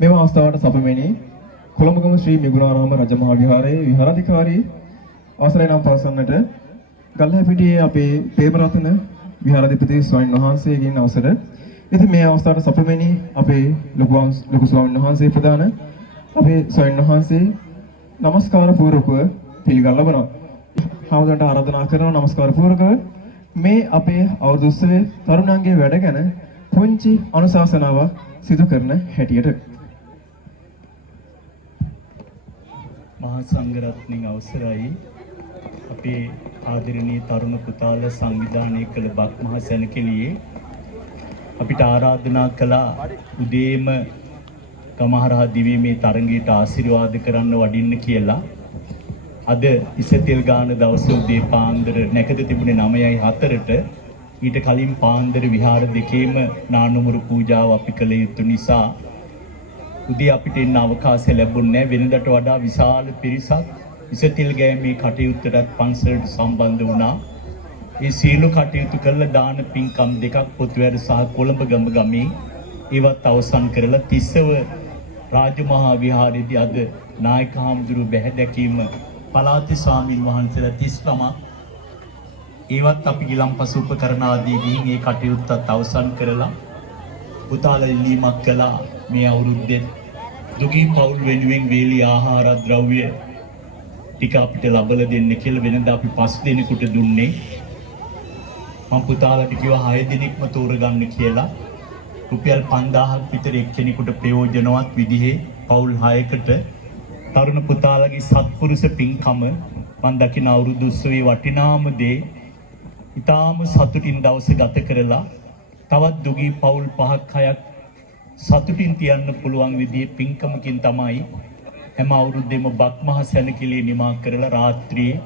මෙම අවස්ථාවට සපමෙනි කොළඹගම ශ්‍රී මිගුණාරාම රජමහා විහාරයේ විහාරාධිකාරී අවසරයි නම් පවසන්නට ගල්හැපිටියේ අපේ පේමරතන විහාරාධිපති ස්වාමීන් වහන්සේගෙන් අවසර. ඉතින් මේ අවස්ථාවට සපමෙනි අපේ ලොකු ස්වාමීන් වහන්සේ ප්‍රදාන අපේ ස්වාමීන් වහන්සේ নমස්කාර පූර්වකව පිළිගන්න ලබනවා. හාමුදුරන්ට ආරාධනා කරනවා নমස්කාර පූර්වකව මේ අපේ අවුරුදු උත්සවයේ තරුණයන්ගේ වැඩ ගැන පුංචි අනුශාසනාවක් සිදු කරන හැටියට මහා සංඝරත්නයේ අවසරයි අපේ ආදරණීය තරුණ පුතාල සංවිධානය කළ බක් මහා සැනකෙළියේ අපිට ආරාධනා කළා උදේම ගමහරහා දිවි මේ තරඟයට ආශිර්වාද කරන්න වඩින්න කියලා. අද ඉසතෙල් ගාන දවසේ උදේ පාන්දර නැකද තිබුණේ 9:04ට ඊට කලින් පාන්දර විහාර දෙකේම නානුමුරු පූජාව අපි කළ යුතු නිසා උදේ අපිට එන්න අවකාශය ලැබුණේ නැහැ. වෙනදට වඩා විශාල පිරිසක් ඉසතෙල් ගෑමේ කටයුත්තට පන්සලට සම්බන්ධ වුණා. මේ සීල කටයුතු කළ දාන පින්කම් දෙකක් පොතුවැඩ සහ කොළඹ ගමේ ඒවත් අවසන් කරලා තිස්සව රාජමහා විහාරයේදී අද නායක හාමුදුරුවෝ බැහැ දැකීම පළාතේ ස්වාමින් වහන්සේලා 39 ඒවත් අපි ගිලම්පස උපකරණ ආදී ගිහින් ඒ කටයුත්තත් අවසන් කරලා පුතාලා ඉල්ලීමක් කළා මේ අවුරුද්දේ දුගී පවුල් වෙනුවෙන් වේලි ආහාර ද්‍රව්‍ය ටික අපිට ලබලා දෙන්න කියලා. වෙනදා අපි 5 දිනකට දුන්නේ. මම පුතාලට කිව්වා 6 දිනක්ම තෝරගන්න කියලා. රුපියල් 5000ක් විතර එක්කෙනෙකුට ප්‍රයෝජනවත් විදිහේ පවුල් 6කට තරුණ පුතාලගේ සත්පුරුෂ පින්කම මම දකින අවුරුදු උත්සවයේ වටිනාම දේ ඊටාම සතුටින් දවස ගත කරලා තවත් දුගී පවුල් 5ක් 6ක් සතුටින් තියන්න පුළුවන් විදිහේ පින්කමකින් තමයි හැම අවුරුද්දෙම බක් මහ සැනකෙළිය නිමා කරලා රාත්‍රියේ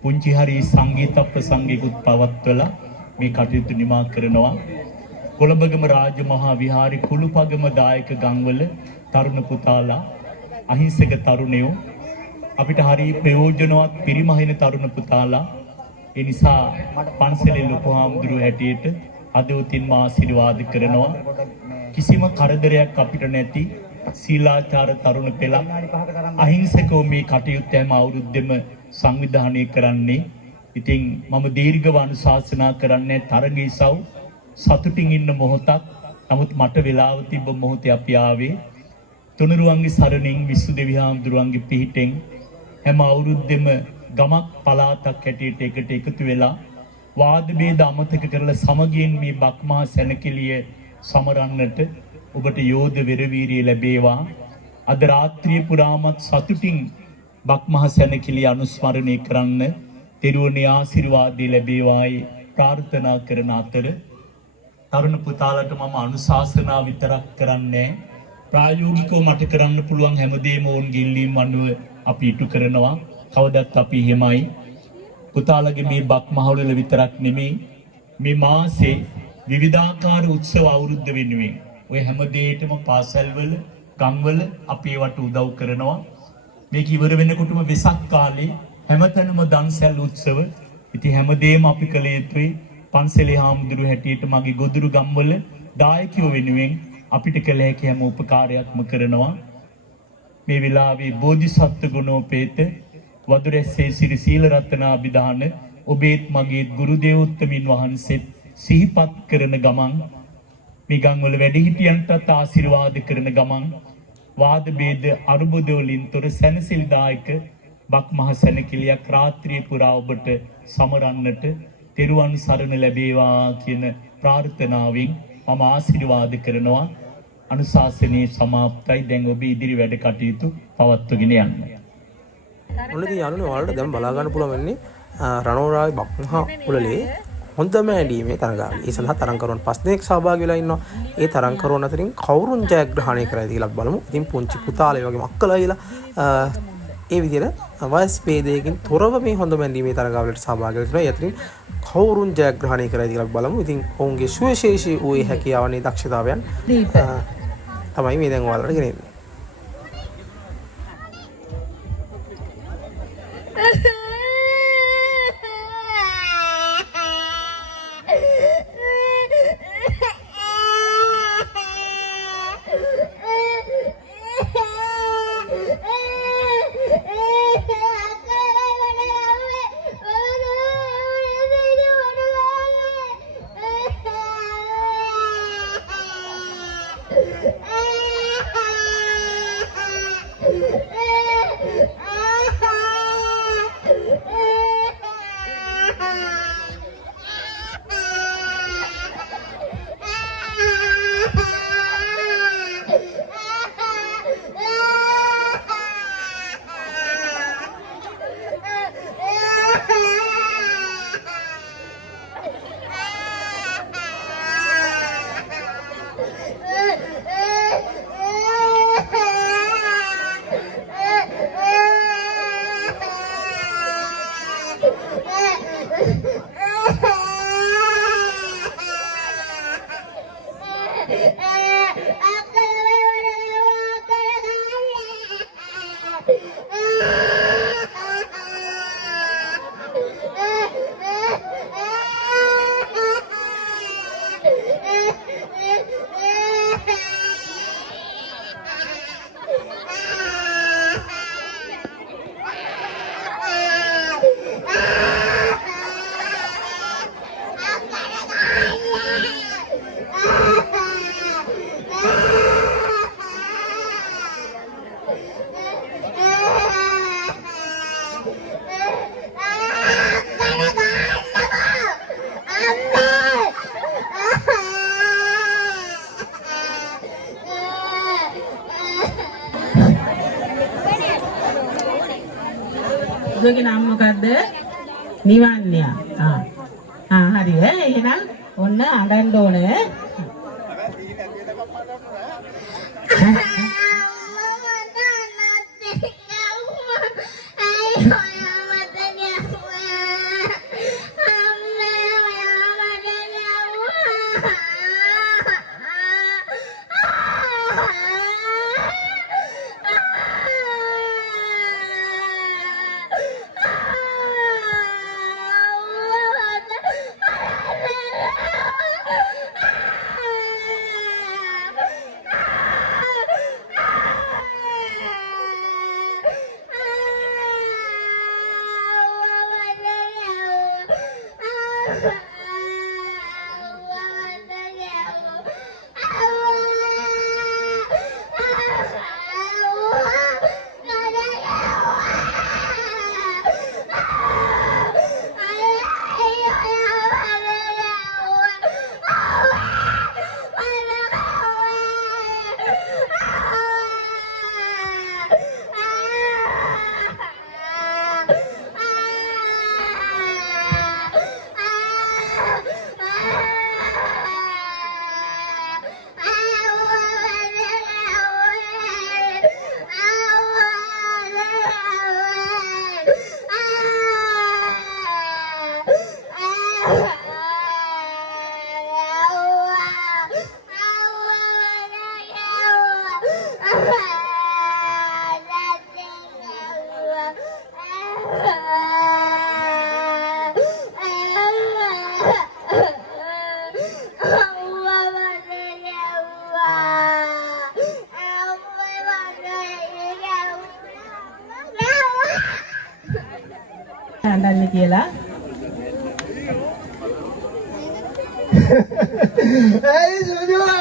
පුංචි හරි සංගීත ප්‍රසංගිකුත් පවත්වලා මේ කටයුතු නිමා කරනවා. කොළඹගම රාජමහා විහාරේ කුළුපගම දායක ගම්වල තරුණ පුතාලා අහිංසක තරුණයෝ අපිට හරි ප්‍රයෝජනවත් පිරිමහින තරුණ පුතාලා. ඒ නිසා පන්සලේ ලොකු හාමුදුරුවෝ හැටියට අදවතින්ම ආශිර්වාද කරනවා. කිසිම කරදරයක් අපිට නැති සීලාචාර තරුණ පෙළක් අහිංසකව මේ කටයුත්ත හැම අවුරුද්දෙම සංවිධානය කරන්නේ. ඉතින් මම දීර්ඝව අනුශාසනා කරන්නේ තරගයේ සව් සතුටින් ඉන්න මොහොතක්. නමුත් මට වෙලාව තිබ්බ මොහොතේ අපි ආවේ තුනුරුවන්ගේ සරණින් විසු දෙවි හාමුදුරුවන්ගේ පිහිටෙන් හැම අවුරුද්දෙම ගමක් පළාතක් හැටියට එකට එකතු වෙලා වාද ભેද අමතක කරලා සමගියෙන් මේ බක්මහා සැනකෙළිය සමරන්නට ඔබට යෝධ වෙරවීරිය ලැබේවා. අද රාත්‍රිය පුරාමත් සතුටින් බක්මහා සැනකෙළිය අනුස්මරණය කරන්න තෙරුවනේ ආශිර්වාදය ලැබේවායි ප්‍රාර්ථනා කරන අතර තරුණ පුතාලට මම අනුශාසනා විතරක් කරන්නේ ප්‍රායෝගිකව මට කරන්න පුළුවන් හැමදේම ඕන්ගේ ඉල්ලීම් අනුව අපි ඉටු කරනවා. කවදත් අපි එහෙමයි. පුතාලගේ මේ බක් මහවුලල විතරක් නෙමෙයි මේ මාසේ විවිධාකාර උත්සව අවුරුද්ද වෙනුවෙන් ඔය හැමදේටම පාසල්වල ගම්වල අපි ඒවට උදව් කරනවා. මේක ඉවර වෙනකොටම වෙසක් කාලේ හැමතැනම දන්සැල් උත්සව. ඉතින් හැමදේම අපි කළ යුතුයි. පන්සලේ හාමුදුරු හැටියට මගේ ගොදුරු ගම්වල දායකයෝ වෙනුවෙන් අපිට කළ හැකි හැම උපකාරයක්ම කරනවා. මේ වෙලාවේ බෝධිසත්ව ගුණෝපේත වදුරැස්සේ සිරි සීල රත්නාභිදාන ඔබේත් මගේත් ගුරු දේවෝත්තමින් වහන්සේත් සිහිපත් කරන ගමන් මේ ගම්වල වැඩිහිටියන්ටත් ආශිර්වාද කරන ගමන් වාද ભેද අරුබුද වලින් තොර සැනසෙල්දායක බක් මහ සැනකෙළියක් රාත්‍රිය පුරා ඔබට සමරන්නට තෙරුවන් සරණ ලැබේවා කියන ප්‍රාර්ථනාවෙන් මම ආශිර්වාද කරනවා. අනුශාසනයේ සමාප්තයි. දැන් ඔබ ඉදිරි වැඩ කටයුතු පවත්වගෙන යන්න. ඔන්නදී යන්නේ ඔයාලට දැන් බලා ගන්න පුළුවන් වෙන්නේ රණෝරාවේ බක් මහ උළෙලේ හොඳම ඇඳීමේ තරගාවලිය. ඒ සඳහා තරඟකරුවන් 5 දෙනෙක් සහභාගී වෙලා ඉන්නවා. ඒ තරඟකරුවන් අතරින් කවුරුන් ජයග්‍රහණය කරයිද කියලා බලමු. ඉතින් පුංචි පුතාලා වගේ මක්කලා කියලා ඒ විදිහට වයස් ભેදයකින් තොරව මේ හොඳම ඇඳීමේ තරගාවලියට සහභාගී වෙලා ඉන්නවා. ඒ අතරින් කවුරුන් ජයග්‍රහණය කරයිද කියලා බලමු. ඉතින් ඔවුන්ගේ සුවිශේෂී වූ හැකියාවනේ දක්ෂතාවයන් තමයි මේ දැන් ඔයාලට ගෙනෙන්නේ. දුවගේ නම මොකද්ද? නිවන්යා. හරි එහෙනම් ඔන්න අඬන්න ඕනේ. අඬන්නේ කියලා. Ay, sudah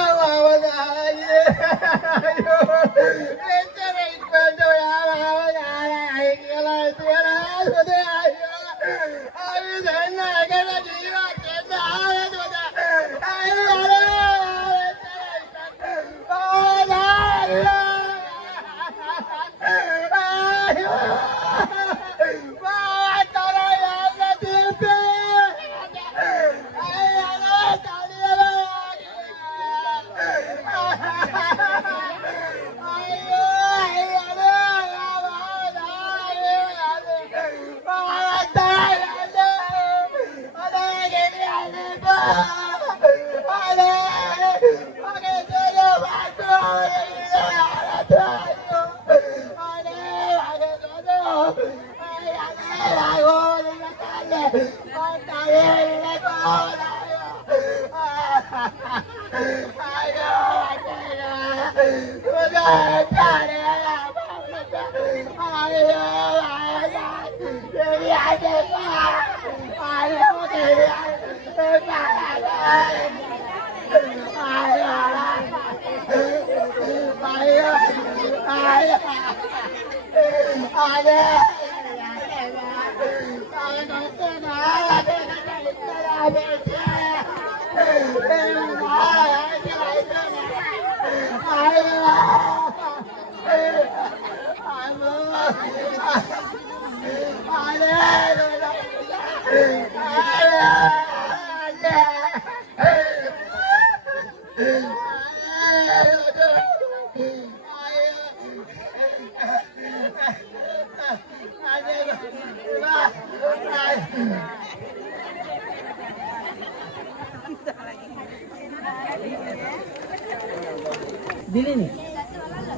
දිලෙනි.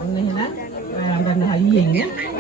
ඔන්න එහෙනම් අඬන්න හයියෙන් ඈ.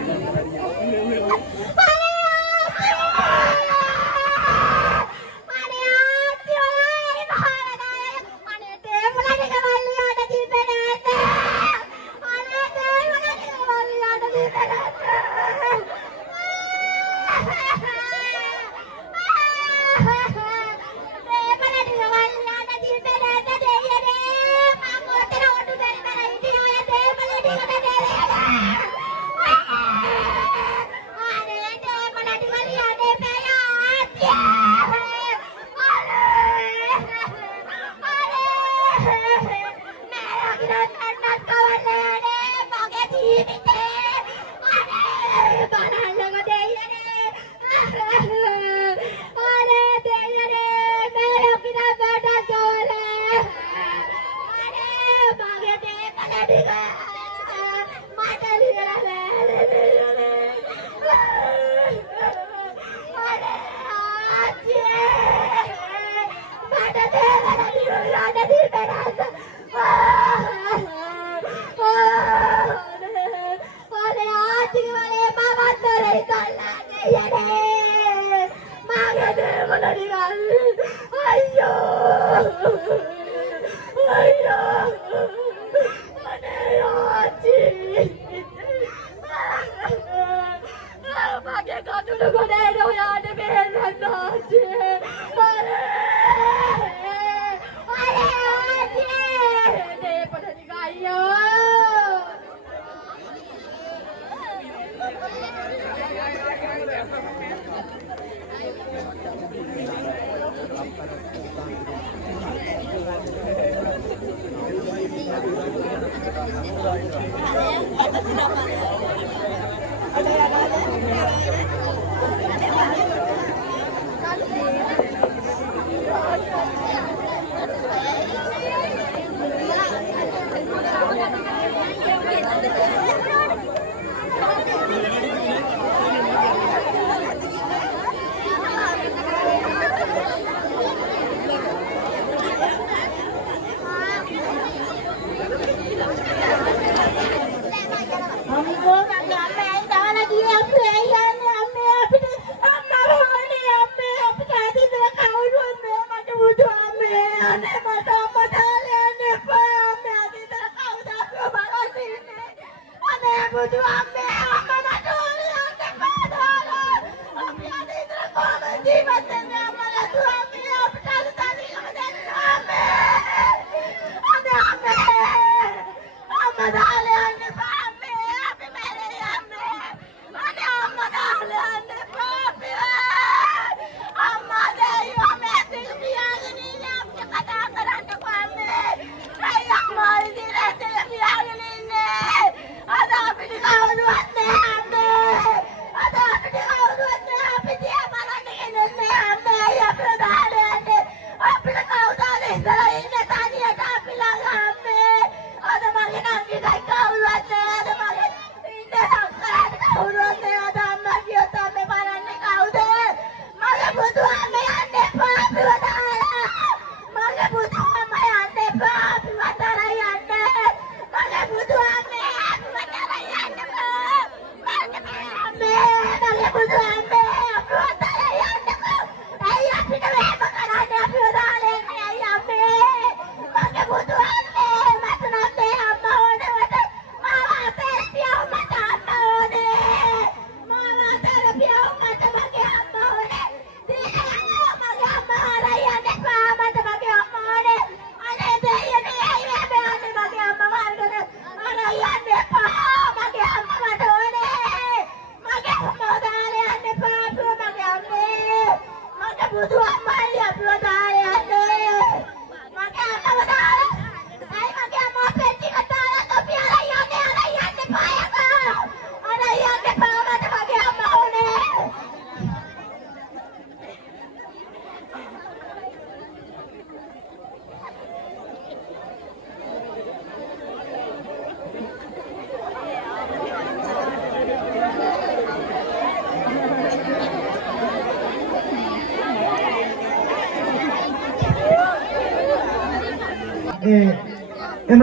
එම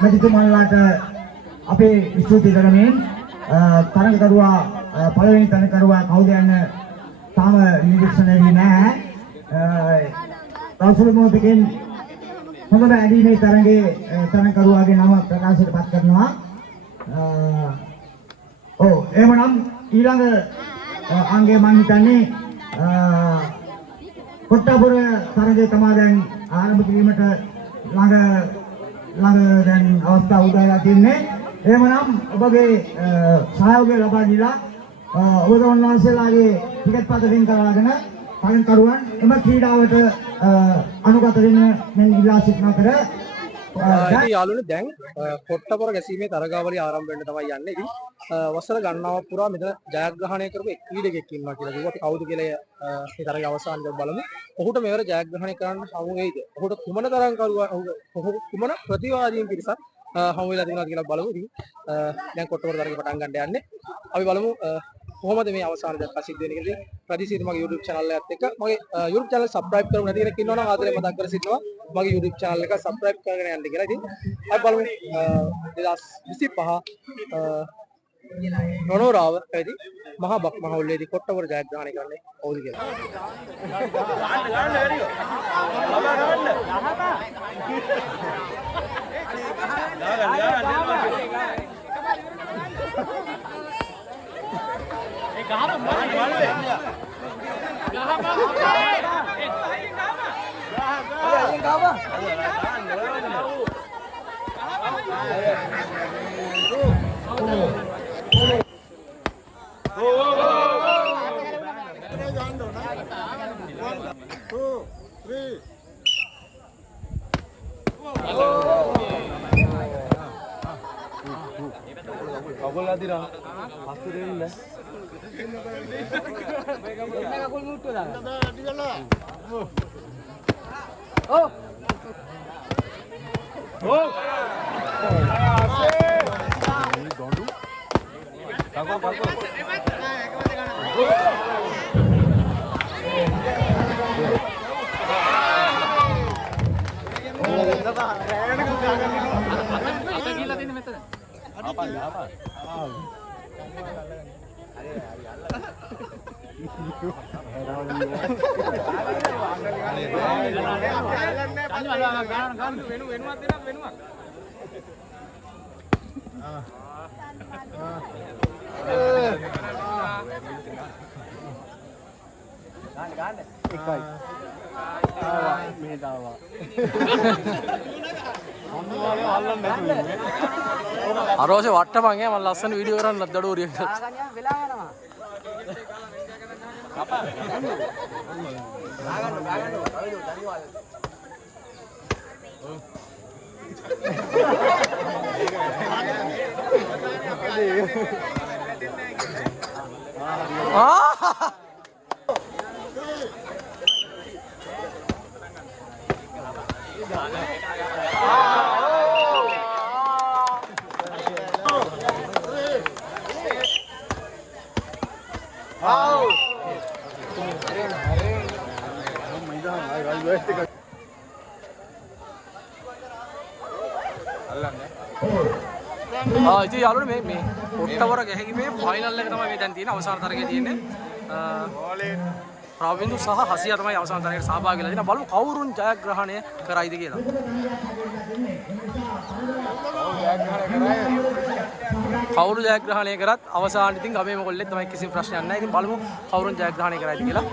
මැතිතුමන්ලාට අපේ ස්තුති කරමින් තරඟකරුවා පළවෙනි තරඟකරුවා කවුද යන්න තාම නිරීක්ෂණය වෙන්නේ නැහැ. තවසුළු මොහොතකින් හොඳම ඇදීමේ තරඟයේ තරඟකරුවාගේ නම ප්‍රකාශයට පත් කරනවා. එහෙමනම් ඊළඟ අංගය මම හිතන්නේ කොට්ටාපුර තරඟය තමයි දැන් ආරම්භ කිරීමට ළඟ දැන් අවස්ථාව උදා වෙලා තින්නේ. එහෙමනම් ඔබගේ සහයෝගය ලබා දීලා ඔබ වහන්සේලාගේ ටිකට් පත වෙන් කරගෙන තරඟකරුවන් එම ක්‍රීඩාවට අනුගත වෙන්න මෙන් ඉල්ලා සිටින අතර ඉතින් යාළුවනේ දැන් කොට්ටපොර ගැසීමේ තරගාවලිය ආරම්භ වෙන්න තමයි යන්නේ. ඉතින් වසර ගණනාවක් පුරා මෙතන ජයග්‍රහණය කරපු එක් ක්‍රීඩකෙක් ඉන්නවා කියලා කිව්වා. අපි කවුද කියලා මේ තරගය අවසානයේ බලමු. ඔහුට මෙවර ජයග්‍රහණය කරන්න හමු වෙයිද? ඔහුට කුමන තරගකරුවා ඔහු කුමන ප්‍රතිවාදීන් පිරිසක් හමු වෙලා තියෙනවා කියලා බලමු. ඉතින් දැන් කොට්ටවර තරගේ පටන් ගන්න යන්නේ. අපි බලමු කොහොමද මේ අවසාන දක්වා සිද්ධ වෙන්නේ කියලා. ප්‍රදීප් මගේ YouTube channel එකත් එක්ක මගේ YouTube channel subscribe කරමු නැති කෙනෙක් ඉන්නවා නම් ආදරයෙන් මතක් කර සිටිනවා. මගේ YouTube channel එක subscribe කරගෙන යන්න කියලා. ඉතින් අපි බලමු 2025 රණෝරාව ඇති මහා බක් මහවුල්ලේදී කොට්ටවර ජයග්‍රහණය කරන්නේ කවුද කියලා. අරෝසේ වට්ටපන් මම ලස්සන වීඩියෝ කරන්න දඩුව උරියක් වෙලා යනවා. ඉතින් යාළුවනේ මේ කොට්ටවර ගැහිීමේ ෆයිනල් එක තමයි මේ දැන් තියෙන අවසාන තරගයේ තියෙන්නේ. රවින්දු සහ හසියා තමයි අවසාන තරගයට සහභාගී වෙලා තියෙනවා. බලමු කවුරුන් ජයග්‍රහණය කරයිද කියලා. කවුරු ජයග්‍රහණය කරත් අවසානයේ ඉතින් ගමේ මොකල්ලේ තමයි කිසිම ප්‍රශ්නයක් නැහැ. ඉතින් බලමු කවුරුන් ජයග්‍රහණය කරයිද කියලා.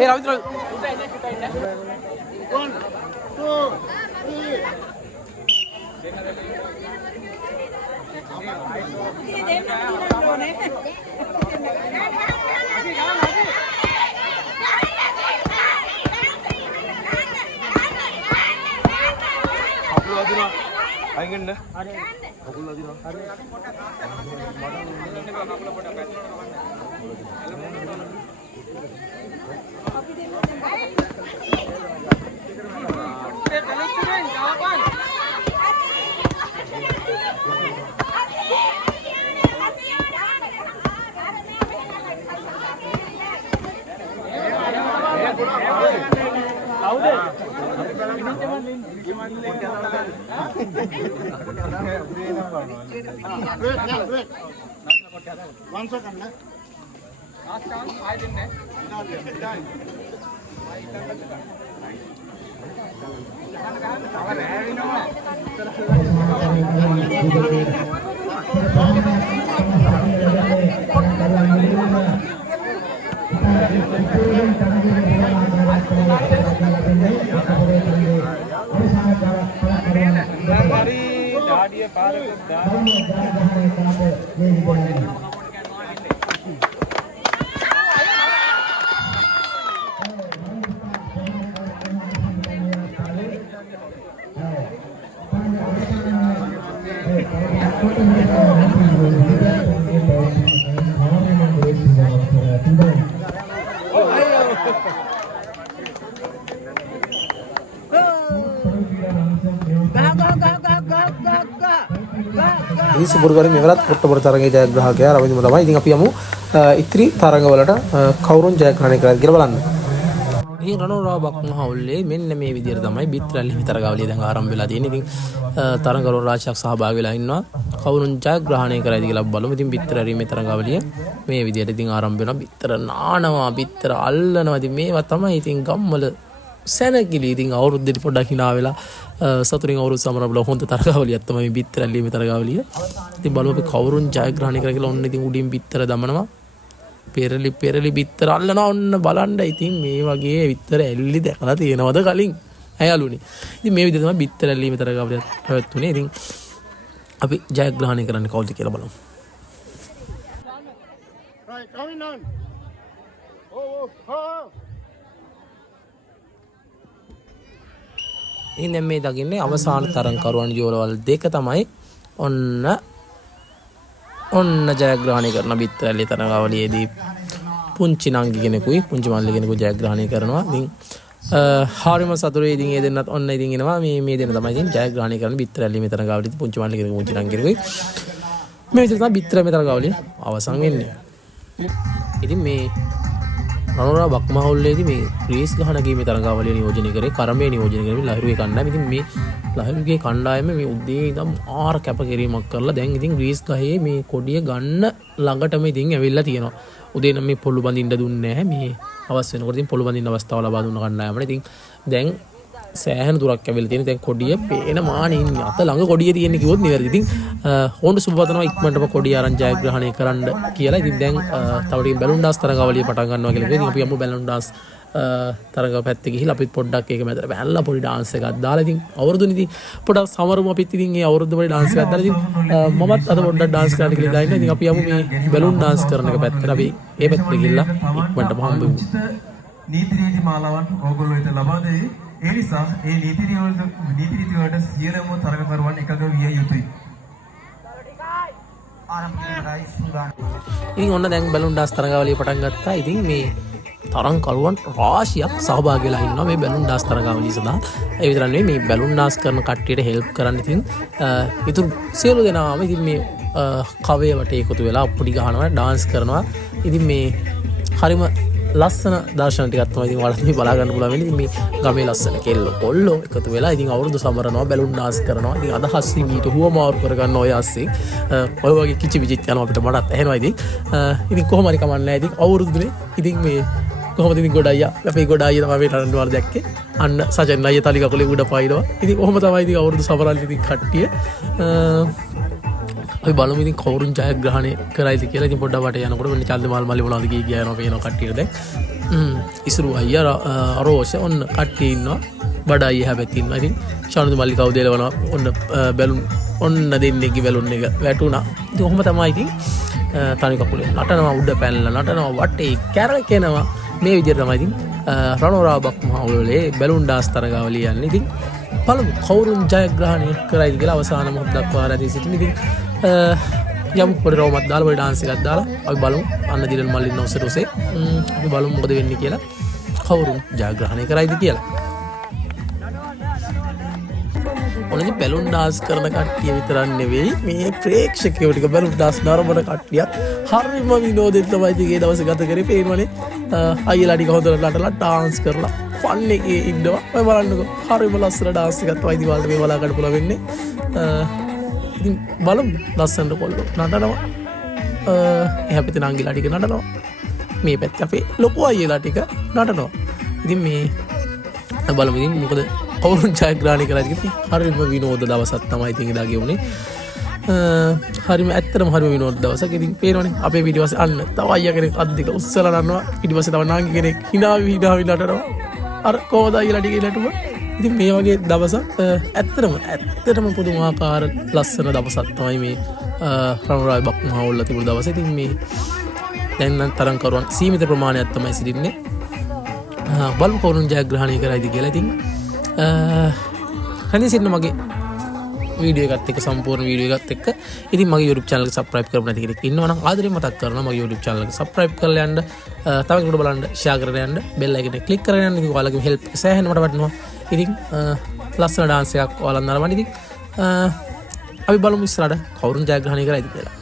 ඒ රවින්දු 1 2 ඉතින් සුපුරු කරේ මෙවලත් කොට්ටපොර තරගයේ ජයග්‍රාහකයා රවින්ද්‍ර තමයි. ඉතින් අපි යමු ඉතිරි තරඟවලට කවුරුන් ජයග්‍රහණය කරාද කියලා බලන්න. ඉතින් රණෝරාව බක්මහවුල්ලේ මෙන්න මේ විදිහට තමයි බිත්‍රැලි තරගාවලිය දැන් ආරම්භ වෙලා තියෙන්නේ. ඉතින් තරඟවල රාශියක් සහභාගී වෙලා ඉන්නවා. කවුරුන් ජයග්‍රහණය කරයිද කියලා බලමු. ඉතින් බිත්‍රැලි මේ තරගාවලිය මේ විදිහට ඉතින් ආරම්භ වෙනවා. බිත්තර නානවා, බිත්තර අල්ලනවා. ඉතින් මේවා තමයි ඉතින් ගම්වල සැනකිලි. ඉතින් අවුරුද්දේට පොඩ්ඩක් hina වෙලා සතුටින් අවුරුදු සමරබල හොඳ තරගාවලියක් තමයි බිත්‍රැලි මේ තරගාවලිය. ඉතින් බලමු අපි කවුරුන් ජයග්‍රහණය කරා කියලා. ඔන්න ඉතින් උඩින් බිත්තර දමනවා. පෙරලි බිත්තර අල්ලනවා. ඔන්න බලන්න. ඉතින් මේ වගේ බිත්තර ඇල්ලි දැකලා තියෙනවද කලින්? ඇයලුනේ. ඉතින් මේ විදිහට තමයි බිත්තර ඇල්ලීම තරගාවලිය පැවැත්වුනේ. ඉතින් අපි ජයග්‍රහණය කරන්න කවුද කියලා බලමු. ඉතින් දැන් මේ දකින්නේ අවසාන තරඟකරුවන් ජෝලවල් දෙක තමයි ඔන්න ජයග්‍රහණය කරන බිත්තරැලි තරගාවලියේදී පුංචි නංගි කෙනෙකුයි පුංචි මල්ලි කෙනෙකුයි ජයග්‍රහණය කරනවා. ඉතින් හරිම සතුටුයි. ඉතින් ඒ දෙන්නත් ඔන්න ඉතින් එනවා මේ දෙන්න තමයි ඉතින් ජයග්‍රහණය කරන බිත්තරැලි මේ තරගාවලියේදී පුංචි මල්ලි කෙනෙකුයි පුංචි නංගි කෙනෙකුයි මේ විදිහට තමයි බිත්තරැලි තරගාවලිය අවසන් වෙන්නේ. ඉතින් මේ රණෝරාව බක්මහවුල්ලේදී මේ රේස් ගහන ගේමේ තරගාවලිය නියෝජනය කරේ කරමේ නියෝජනය කරේ ලහිරුවේ කණ්ඩායම. ඉතින් මේ ලහිරුගේ කණ්ඩායම මේ උදේ ඉඳන් ආර කැපකිරීමක් කරලා දැන් ඉතින් රේස් ගහේ මේ කොඩිය ගන්න ළඟටම ඉතින් ඇවිල්ලා තියෙනවා. උදේ නම් මේ පොළු බඳින්න දුන්නේ නැහැ. මේ අවස් වෙනකොට ඉතින් පොළු බඳින්න අවස්ථාව ලබා දුන්න කණ්ඩායමට. ඉතින් දැන් සෑහෙන දුරක් ඇවිල්ලා තියෙන. දැන් කොඩිය පේන මානේ ඉන්නේ. අත ළඟ කොඩිය තියෙන්නේ කිව්වොත් නිවැරදි. ඉතින් හොඳ සුබපතනවා ඉක්මනටම කොඩිය අරන් ජයග්‍රහණය කරන්න කියලා. ඉතින් දැන් තව ටිකක් බැලුන් ඩාන්ස් තරගාවලිය පටන් ගන්නවා කියලා කිව්වා. ඉතින් අපි යමු බැලුන් ඩාන්ස් තරගාව පැත්තේ ගිහිල්ලා අපිත් පොඩ්ඩක් ඒක මැදට බැලලා පොඩි ඩාන්ස් එකක් දාලා ඉතින් අවුරුදුනේ ඉතින් පොඩ්ඩක් සමරමු අපිත් ඉතින් ඒ අවුරුද්ද පොඩි ඩාන්ස් එකක් දාලා ඉතින් මමත් අද පොඩ්ඩක් ඩාන්ස් කරන්න කියලා ඉඳලා ඉතින් අපි යමු මේ බැලුන් ඩාන්ස් කරන එක පැත්තට. අපි ඒ පැත්තට ගිහිල්ලා ඉක්මනටම හම්බෙමු. නීති රීති මාලාවන් ඕගොල්ලෝ හිත ලබා දෙයි. ඒ නිසා ඒ නීති රීති වලට සියලුම තරගකරුවන් එකග විය යුතුයි. ඉතින් ඔන්න දැන් බැලුන් ඩාන්ස් තරගාවලිය පටන් ගත්තා. ඉතින් මේ තරගකරුවන් රාශියක් සහභාගී වෙලා ඉන්නවා මේ බැලුන් ඩාන්ස් තරගාවලිය සඳහා. ඒ විතරක් නෙවෙයි මේ බැලුන් ඩාන්ස් කරන කට්ටියට හෙල්ප් කරන්න ඉතින් ඉතුරු සියලු දෙනාම ඉතින් මේ කවයේ වටේ එකතු වෙලා අප්පුඩි ගහනවා ඩාන්ස් කරනවා. ඉතින් මේ හරිම ලස්සන දර්ශන ටිකක් තමයි ඉතින් ඔයාලට මේ බලා ගන්න පුළුවන් වෙන්නේ. ඉතින් මේ ගමේ ලස්සන කෙල්ල කොල්ලෝ එකතු වෙලා ඉතින් අවුරුදු සමරනවා බැලුන් ඩාන්ස් කරනවා. ඉතින් අදහස් ඊට හුවමාරු කරගන්න ඔය ASCII ඔය වගේ කිචි විචිත් යනවා අපිට මටත් ඇහෙනවා. ඉතින් කොහොම හරි කමන්නේ නැහැ. ඉතින් අවුරුදුනේ ඉතින් මේ කොහොමද ඉතින් ගොඩයියා අපේ ගොඩයියා තමයි මේ තරඬු වල දැක්කේ. අන්න සජන් අයියා තලි කකුලේ උඩ පායිනවා. ඉතින් කොහොම තමයි ඉතින් අවුරුදු සමරන්නේ ඉතින් කට්ටිය. අපි බලමු ඉතින් කවුරුන් ජයග්‍රහණය කරයිද කියලා. ඉතින් පොඩ්ඩක් වටේ යනකොට මෙන්න චන්දමාල් මල්ලි මොනවද කිය යනවා පේනවා කට්ටියට දැන්. ඉසුරු අයියා අරෝෂ ඔන්න කට්ටිය ඉන්නවා. බඩ අයියා හැබැයි ඉන්නවා. ඉතින් ශානුද මල්ලි කවුද එලවනවා. ඔන්න බැලුන් ඔන්න දෙන්නේගේ බැලුන් එක වැටුණා. ඉතින් ඔහොම තමයි ඉතින් තනි කකුලේ නටනවා උඩ පැනලා නටනවා වටේ කැරකෙනවා. මේ විදිහට තමයි ඉතින් රණෝරාව බක්මහවුලේ බැලුන් ඩාන්ස් තරගාවලිය යන්නේ. ඉතින් බලමු කවුරුන් ජයග්‍රහණය කරයිද කියලා අවසාන මොහොත දක්වා රැඳී සිටින. ඉතින් යමු පොඩි රවුමක් දාලා පොඩි ඩාන්ස් එකක් දාලා අපි බලමු අන්න දිරන් මල්ලි නෝසෙටෝසේ අපි බලමු මොකද වෙන්නේ කියලා කවුරුන් ජයග්‍රහණය කරයිද කියලා. ඔනදි බැලුන් ඩාන්ස් කරන කට්ටිය විතරක් නෙවෙයි මේ ප්‍රේක්ෂකයෝ ටික බැලුන් ඩාන්ස් නරඹන කට්ටියක් හරිම විනෝදෙන් තමයි ඉතින් ඒ දවස් ගත කරේ. පේනවනේ අයියලා ටික හොඳට නටලා ඩාන්ස් කරලා ෆන් එකේ ඉන්නවා. ඔය බලන්නකෝ හරිම ලස්සන ඩාන්ස් එකක් තමයි ඉතින් ඔයාලට මේ බලා ගන්න පුළුවන් වෙන්නේ. ඉතින් බලමු ලස්සනට කොල්ලෝ නටනවා. එහා පැත්තේ නංගිලා ටික නටනවා. මේ පැත්තේ අපේ ලොකු අයියලා ටික නටනවා. ඉතින් මේ බලමු ඉතින් මොකද කවුරුන් ජයග්‍රහණය කරයිද කියලා. හරිම විනෝද දවසක් තමයි ඉතින් එදා ගෙවුනේ. හරිම ඇත්තටම හරිම විනෝද දවසක්. ඉතින් පේනවනේ අපේ පිටිපස්සේ අන්න තව අයියා කෙනෙක් අත් දෙක උස්සලා නටනවා. පිටිපස්සේ තව නංගි කෙනෙක් hinaවි නටනවා. අර කොහොමද අයියලා ටික නටුවා. ඉතින් මේ වගේ දවසක් ඇත්තටම පුදුමාකාර ලස්සන දවසක් තමයි මේ රණෝරාව බක්මහවුල්ල තිබුණු දවස. ඉතින් මේ දැන් නම් තරඟකරුවන් සීමිත ප්‍රමාණයක් තමයි සිටින්නේ. බලමු කවුරුන් ජයග්‍රහණය කරයිද කියලා. ඉතින් හැඳින් සිටින මගේ වීඩියෝ එකත් එක්ක සම්පූර්ණ වීඩියෝ එකත් එක්ක ඉතින් මගේ YouTube channel එක subscribe කරපු නැති කෙනෙක් ඉන්නවා නම් ආදරෙන් මතක් කරනවා මගේ YouTube channel එක subscribe කරලා යන්න. තව කෙනෙකුට බලන්න share කරලා යන්න. bell icon එක click කරලා යන්න. ඉතින් ඔයාලගේ help එක සෑහෙන මට වටිනවා. ඉතින් ලස්සන ඩාන්ස් එකක් ඔයාලන් නරඹන්න. ඉතින් අපි බලමු ඉස්සරහට කවුරුන් ජයග්‍රහණය කරයිද කියලා.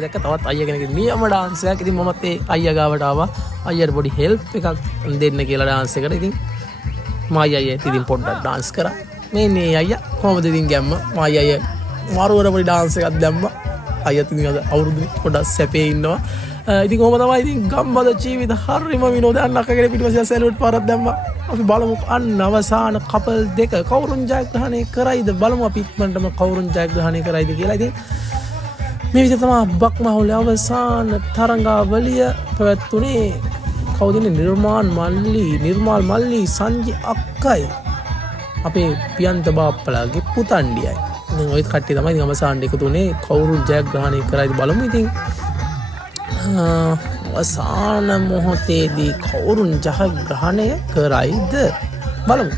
දැක්ක තවත් අයියා කෙනෙක් නියම ඩාන්ස් එකක්. ඉතින් මමත් ඒ අයියා ගාවට ආවා. අයියාට පොඩි හෙල්ප් එකක් දෙන්න කියලා ඩාන්ස් එකට. ඉතින් මායි අයියා ඉතින් පොඩ්ඩක් ඩාන්ස් කරා. මේ අයියා කොහොමද ඉතින් ගැම්ම මායි අයියා මාරුවර පොඩි ඩාන්ස් එකක් දැම්මා. අයියාත් ඉතින් අද අවුරුදු පොඩ්ඩක් සැපේ ඉන්නවා. ඉතින් කොහොම තමයි ඉතින් ගම්බද ජීවිත හරිම විනෝදයක් අක්කගෙන පිටිපස්සේ සැලුට් පාරක් දැම්මා. අපි බලමු අන්න අවසාන කපල් දෙක කවුරුන් ජයග්‍රහණය කරයිද බලමු අපි ඉක්මනටම කවුරුන් ජයග්‍රහණය කරයිද කියලා. ඉතින් මේ විදිහට තමයි බක්මහුලේ අවසාන තරඟාවලිය පැවැත්ුණේ. කවුද ඉන්නේ? නිර්මාල් මල්ලි සංජි අක්කයි අපේ පියන්ත බාප්පලාගේ පුතණ්ඩියයි. ඉතින් ওই කට්ටිය තමයි ඉතින් අවසානට එකතු වුණේ. කවුරු ජයග්‍රහණය කරයිද බලමු. ඉතින් අවසාන මොහොතේදී කවුරුන් ජයග්‍රහණය කරයිද බලමු.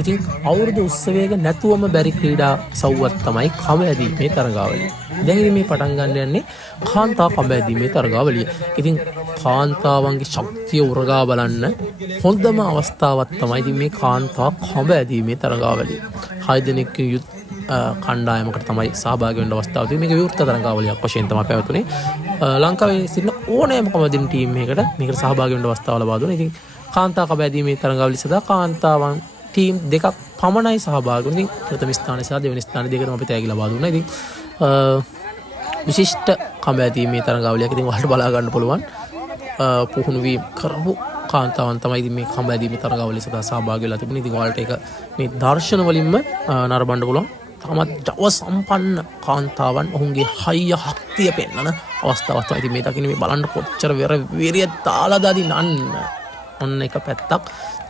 ඉතින් අවුරුදු උත්සවයක නැතුවම බැරි ක්‍රීඩා සව්වක් තමයි කඹ තරගාවලිය. දැන් ඉතින් මේ පටන් ගන්න යන්නේ කාන්තා කඹ තරගාවලිය. ඉතින් කාන්තාවන්ගේ ශක්තිය උරගා බලන්න හොඳම අවස්ථාවක් තමයි ඉතින් මේ කාන්තා කඹ තරගාවලිය. 6 දෙනෙක් කණ්ඩායමකට තමයි සහභාගී වෙන්න අවස්ථාව තියෙන්නේ. මේක විවෘත තරගාවලියක් වශයෙන් තමයි පැවතුනේ. ලංකාවේ සිටින ඕනෑම කඹදින ටීම් එකකට මේකට සහභාගී වෙන්න අවස්ථාව ලබා දුන්නා. ඉතින් කාන්තා කඹ තරගාවලිය සඳහා කාන්තාවන් ටීම් දෙකක් පමණයි සහභාගී වුණේ. ප්‍රථම ස්ථානය සහ දෙවෙනි ස්ථානය දෙකටම අපි තෑගි ලබා දුන්නා. ඉතින් විශිෂ්ට කඹ තරගාවලියක් ඉතින් ඔයාලට බලා ගන්න පුළුවන්. පුහුණු වීම කරපු කාන්තාවන් තමයි ඉතින් මේ කඹ තරගාවලිය සඳහා සහභාගී වෙලා තිබුණේ. ඉතින් ඔයාලට ඒක මේ දර්ශන වලින්ම නරඹන්න පුළුවන්. තමත් ජව සම්පන්න කාන්තාවන් ඔවුන්ගේ හයිය ශක්තිය පෙන්වන අවස්ථාවක් තමයි ඉතින් මේ දකින්න මේ බලන්න කොච්චර වීරිය තාලා දාදි නන්න. ඔන්න එක පැත්තක්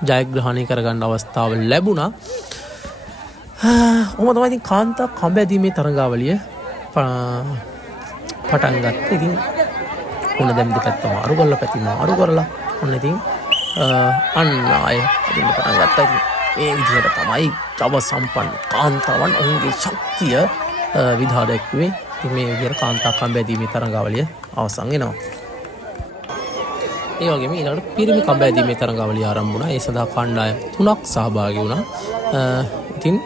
ජයග්‍රහණය කරගන්න අවස්ථාව ලැබුණා. ඔහොම තමයි ඉතින් කාන්තා කඹ තරගාවලිය පටන් ගත්තා. ඉතින් ඔන්න දැන් දෙපැත්ත මාරු කරලා පැති මාරු කරලා ඔන්න ඉතින් අන්න ආය ඉතින් පටන් ගත්තා. ඉතින් මේ විදිහට තමයි ජව සම්පන්න කාන්තාවන් ඔවුන්ගේ ශක්තිය විදහා දැක්ුවේ. ඉතින් මේ විදිහට කාන්තා කඹ තරගාවලිය අවසන් වෙනවා. ඒ වගේම ඊළඟට පිරිමි කඹ තරගාවලිය ආරම්භ වුණා. ඒ සඳහා කණ්ඩායම් 3ක් සහභාගී වුණා. ඉතින්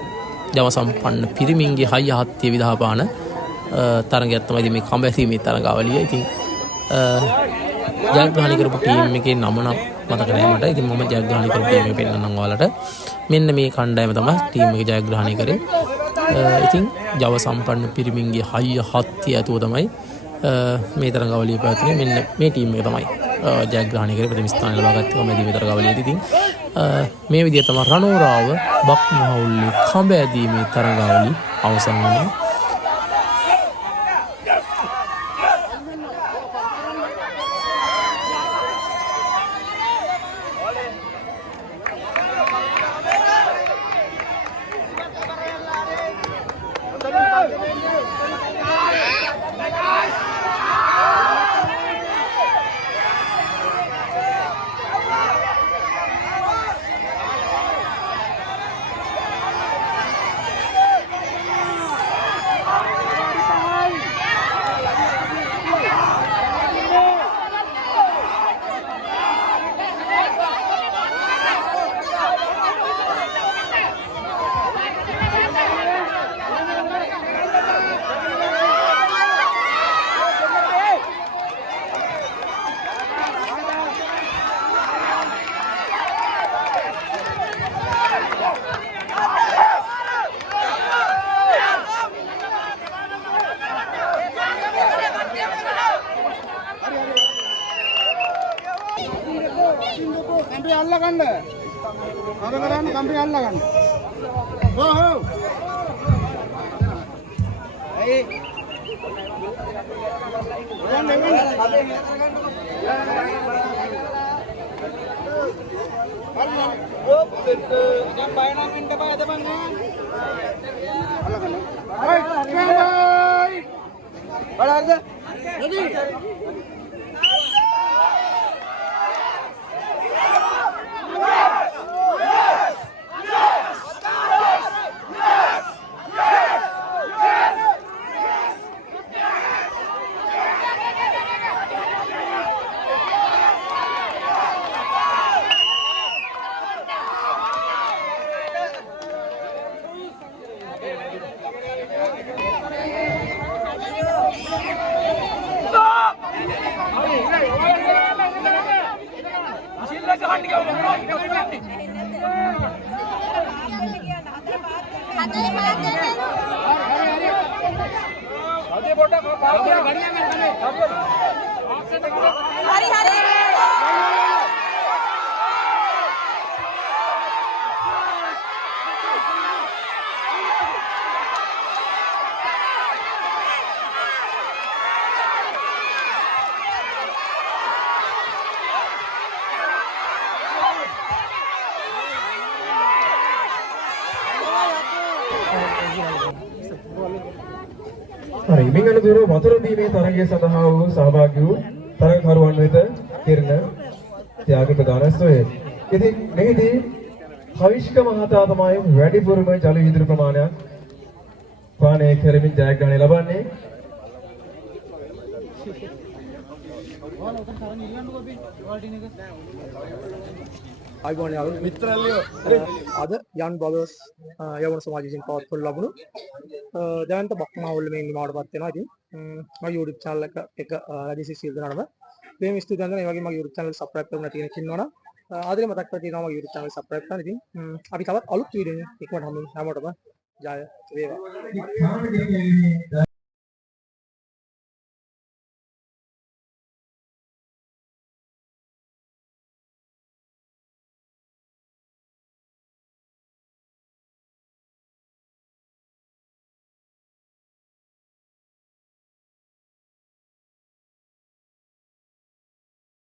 ජව සම්පන්න පිරිමින්ගේ හයිය හත්තිය විදහාපාන තරගයක් තමයි මේ කඹ තරගාවලිය. ඉතින් ජයග්‍රහණය කරපු ටීම් එකේ නම නම් මතක නැහැ මට. ඉතින් මම ජයග්‍රහණය කරපු ටීම් එක පෙන්නන්නම් ඔයාලට. මෙන්න මේ කණ්ඩායම තමයි ටීම් එක ජයග්‍රහණය කරේ. ඉතින් ජව සම්පන්න පිරිමින්ගේ හයිය හත්තිය ඇතුව තමයි මේ තරගාවලිය පැවතුනේ. මෙන්න මේ ටීම් එක තමයි ජයග්‍රහණය කරේ ප්‍රථම ස්ථානය ලබා ගත්තා කඹ තරගාවලියේදී. ඉතින් මේ විදිහට තමයි රණෝරාව බක්මහුල්ලේ කඹ තරගාවලිය අවසන් වුණේ. hari hari හරි මින් අනතුරු වතුර දීමේ තරගය සඳහා වූ සහභාගී වූ තරගකරුවන් වෙත කෙරෙන ත්‍යාග ප්‍රදානස්වය. ඉතින් මෙහිදී කවිෂ්ක මහතා තමයි වැඩිපුරම ජල විදුලි ප්‍රමාණයක් පානය කරමින් ජයග්‍රහණය ලබන්නේ. අයිබෝන් යාළුවෝ මිත්‍රල්ලියෝ අද යන් බ්‍රදර්ස් යවන සමාජ විසින් පවත්වනු ලබුණු දැවන්ත බක්මහවුල්ල මේ නිමාවටපත් වෙනවා. ඉතින් මගේ YouTube channel එක රජිසි සිල් දනනම මේ ස්තුතියි අන්දන ඒ වගේ මගේ YouTube channel subscribe කරන්න නැති කෙනෙක් ඉන්නවනම් ආදරේ මතක් කරලා තියෙනවා මගේ YouTube channel subscribe කරන්න. ඉතින් අපි තවත් අලුත් වීඩියෝ එකක් ඉක්මනට හැමෝටම ජය වේවා.